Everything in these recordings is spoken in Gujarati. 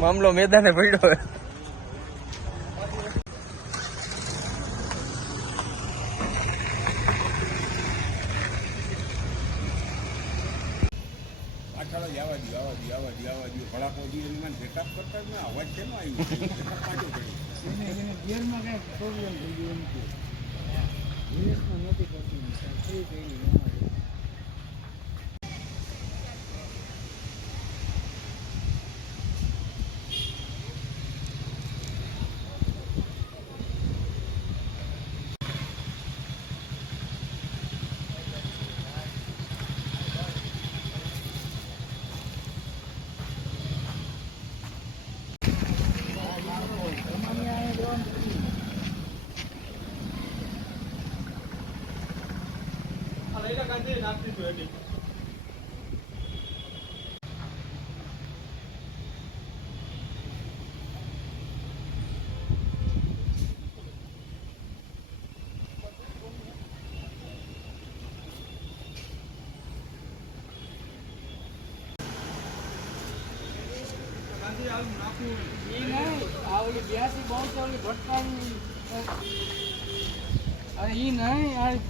મામલો મેદાને પડ્યો. ભડાકો ચેકઅપ કરતા જ અવાજ કેમ આવ્યો? ગિયરમાં કઈ પ્રોબ્લેમ થઈ ગયો એમ કે નથી કરતું.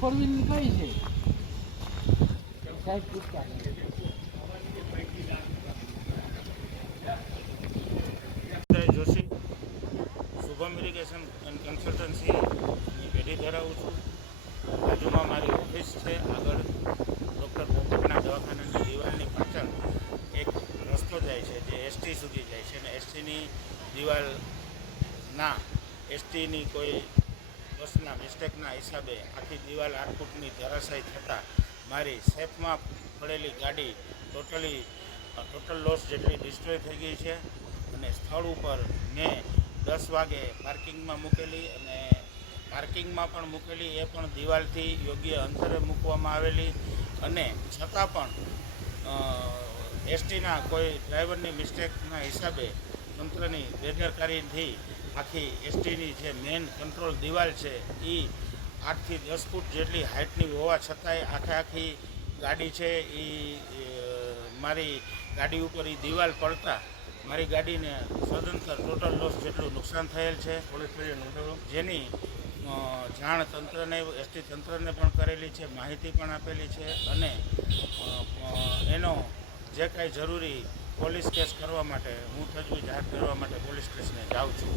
ફોર વ્હીલ કઈ છે સાહેબ પૂછતા જોશી શુભમ ઇરિગેશન એન્ડ કન્સલ્ટન્સીની પેઢી ધરાવું છું. બાજુમાં મારી ઓફિસ છે. આગળ ડૉક્ટર પોપટના દવાખાનાની દિવાલની પાછળ એક રસ્તો જાય છે જે એસટી સુધી જાય છે અને એસટીની દિવાલના એસટીની કોઈ બસના મિસ્ટેકના હિસાબે આખી દિવાલ 8 ફૂટની ધરાશાયી થતાં મારી સેફમાં પડેલી ગાડી ટોટલ લોસ જેટલી ડિસ્ટ્રોય થઈ ગઈ છે. અને સ્થળ ઉપર મેં 10 વાગે પાર્કિંગમાં મૂકેલી અને પાર્કિંગમાં પણ મૂકેલી એ પણ દિવાલથી યોગ્ય અંતરે મૂકવામાં આવેલી અને છતાં પણ એસટીના કોઈ ડ્રાઈવરની મિસ્ટેકના હિસાબે તંત્રની બેદરકારીથી આખી એસટીની જે મેઇન કંટ્રોલ દિવાલ છે એ 8 થી 10 ફૂટ જેટલી હાઇટની હોવા છતાંય આખી ગાડી છે એ મારી ગાડી ઉપર એ દિવાલ પડતા મારી ગાડીને સદંતર ટોટલ લોસ જેટલું નુકસાન થયેલ છે. જેની જાણ તંત્રને એસટી તંત્રને પણ કરેલી છે, માહિતી પણ આપેલી છે અને એનો જે કાંઈ જરૂરી પોલીસ કેસ કરવા માટે હું તજવીજ હાથ ધરવા માટે પોલીસ સ્ટેશને જાઉં છું.